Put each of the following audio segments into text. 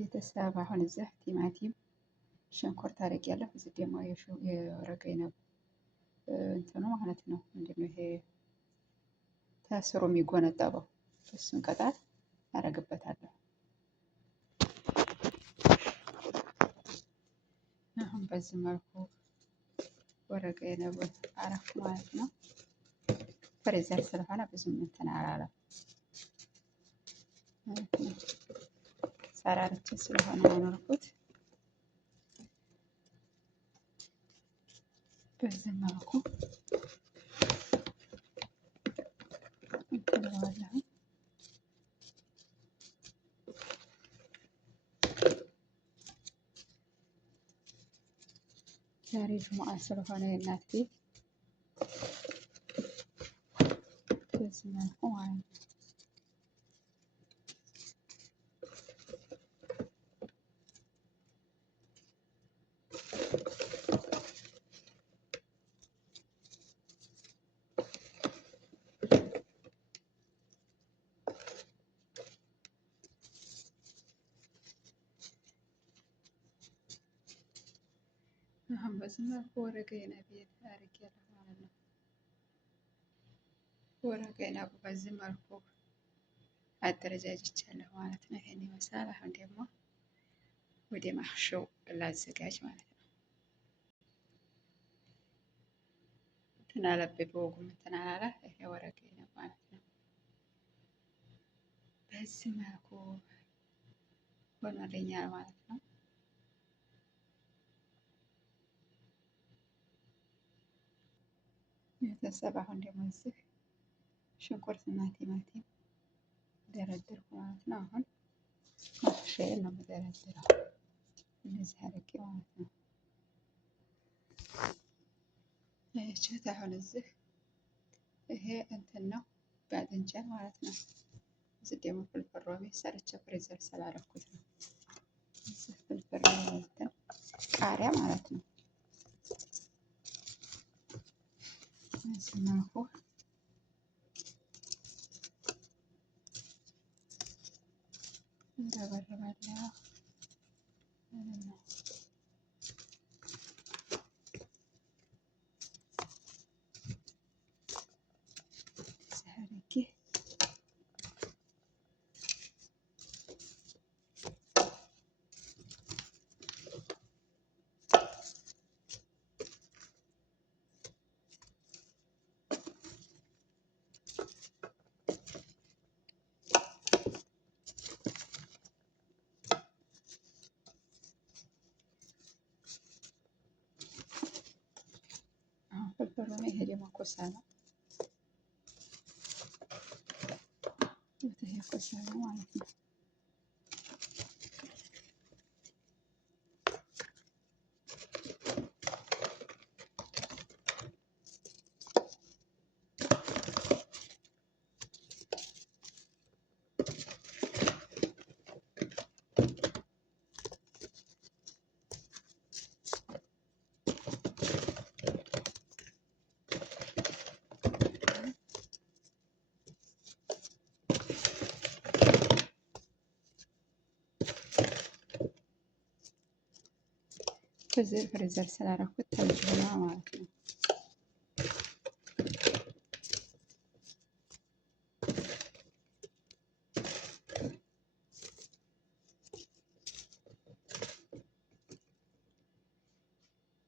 ቤተሰብ አሁን እዚህ ቲማቲም ሽንኩርት አድርጌያለሁ። እዚህ ደግሞ የወረቀይነብ እንትኑ ማለት ነው ምንድነው ይሄ ተስሩ የሚጎነጠበው እሱን ቅጠል አደርግበታለሁ። አሁን በዚህ መልኩ ወረቀይነቡን አረኩ ማለት ነው። ፍሬዘር ስለሆነ ብዙም እንትን አላለም። ሰራርቼ ስለሆነ ያኖርኩት በዚህ መልኩ እንጥለዋለሁ። ዛሬ ጁሙአ ስለሆነ የእናት ቤት በዚህ መልኩ ማለት ነው። አሁን በዚህ መልኩ ወረቀይነብ አድርጌያለሁ ማለት ነው። ወረቀይነቡ በዚህ መልኩ አደረጃጅቻለሁ ማለት ነው። ይሄን ይመስላል። አሁን ደግሞ ወደ ማህሾው ላዘጋጅ ማለት ነው። እንትን አለብኝ በወጉም እንትን አላለ። ይሄ ወረቀይነብ ማለት ነው። በዚህ መልኩ ሆኖልኛል ማለት ነው። ቤተሰብ አሁን ደግሞ እዚህ ሽንኩርትና ቲማቲም ደረደርኩ ማለት ነው። አሁን ማህሾዬን ነው የምደረድረው እንደዚህ አድርጌ ማለት ነው። አያችሁት? አሁን እዚህ ይሄ እንትን ነው ባጥንጃን ማለት ነው። እዚህ ደግሞ ፍልፍል ሮሜ ሰርቼ ፍሬዘር ስላደረኩት ነው። እዚህ ፍልፍል እንትን ቃሪያ ማለት ነው። በዚህ መልኩ እንደበርባለሁ ማለት ነው። አድርጌ ፍልፍል ሮሜ ይሄ ደግሞ ኮሳ ነው። ይሄ ኮሳ ነው ማለት ነው። ከዚህ ፍሬዘር ስላደረኩት ተልጅና ማለት ነው።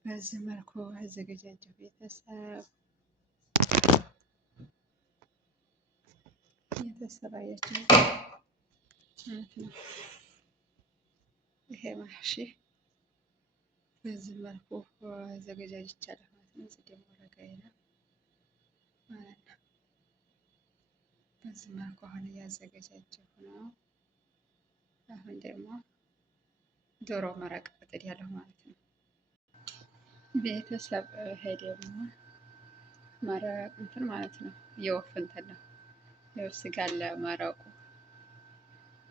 በዚህ መልኩ አዘገጃጀሁ ቤተሰብ አያችሁ ማለት ነው። ይሄ ማህሺ በዚህ መልኩ አዘገጃጅቻለሁ ማለት ነው። እዚህ ደግሞ ወረቀይነብ ማለት ነው። በዚህ መልኩ አሁን እያዘገጃጀሁ ነው። አሁን ደግሞ ዶሮ መረቅ እጥዳለሁ ማለት ነው። ቤተሰብ ይሄ ደግሞ መረቅ እንትን ማለት ነው። የወፍ እንትን ነው። የወፍ ስጋ አለ መረቁ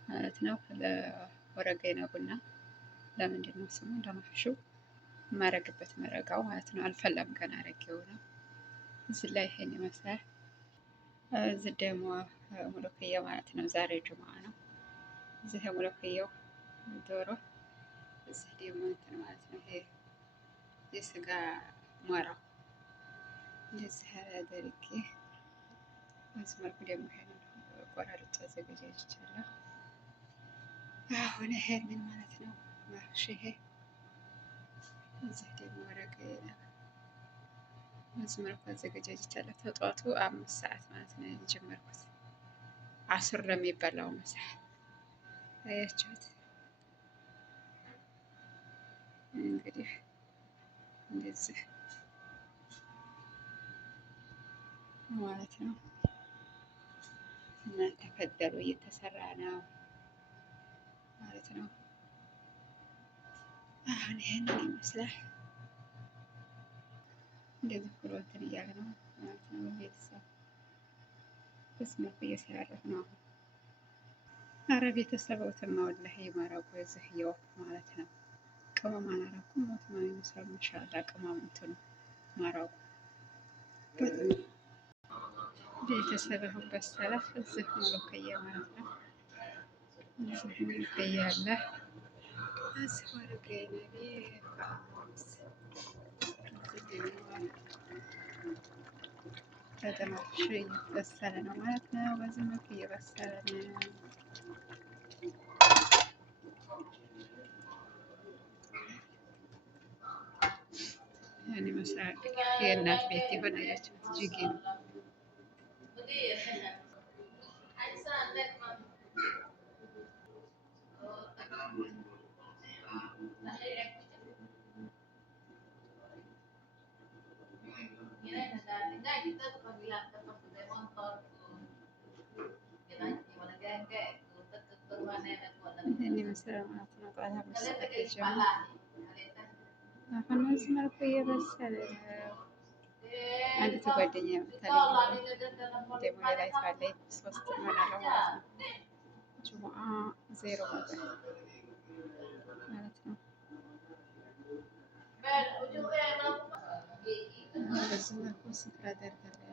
ማለት ነው። ለወረቀይነቡና ለምንድን ነው ስሙ ለማህሺው የማረግበት መረቃው ማለት ነው። አልፈላም ገና አረጌው ነው። እዚህ ላይ ይሄን ይመስላል። እዚህ ደግሞ ሙሉክያ ማለት ነው። ዛሬ ጁሙአ ነው። እዚህ ሙሉክያው ዶሮ እዚህ ደግሞ እንትን ማለት ነው። ይሄ የስጋ ሞራው እንደዚህ አድርጌ በዚህ መልኩ ደግሞ ይሄንን ቆራርጬ አዘገጃጅቻለሁ። አሁን ይሄንን ማለት ነው ማሽ ይሄ እዚህ ደግሞ ወረቀ በዚህ መልኩ አዘገጃጅቻለሁ። ተጧቱ 5 ሰዓት ማለት ነው የጀመርኩት። አስር ለሚበላው መሰል አያችሁት። እንግዲህ እንደዚህ ማለት ነው እና ተከተሉ እየተሰራ ነው ማለት ነው። አሁን ይሄንን ይመስላል። እንደዚህ ብሎ እንትን እያለ ነው ማለት ነው። ቤተሰብ በዚህ መልኩ እየሰራሁ ነው አሁን። አረ ቤተሰቦትማ ወላሂ መረቁ የዚህ የወፍ ማለት ነው። ቅመም አላረኩም። ሞት ነው የሚመስለው። ማሻአላ ቅመም እንትኑ መረቁ ቤተሰብ አሁን በሰለ። እዚህ ሙሉክያ ማለት ነው። እዚህ ሙሉክያ አለ። እዚህ ወረቀ ተጠማሽ እየበሰለ ነው ማለት ነው። በዚህ መልኩ እየበሰለ ነው። ያን ይመስላል። የእናት ቤት የሆነ ያችሁት ጅጌ ነው። ይህን ይመስላል ማለት ነው። ጠዋት 5 ሰዓት የጀመረው አሁን በዚህ መልኩ እየበሰለ ነው። አንዲት ጓደኛዬ መታለች ደግሞ ሌላ ይስፋለኝ 3 እንሆናለን ማለት ነው። ጁሙአ 0 ማለት ነው። በዚህ መልኩ ስፍራ አደርጋለሁ።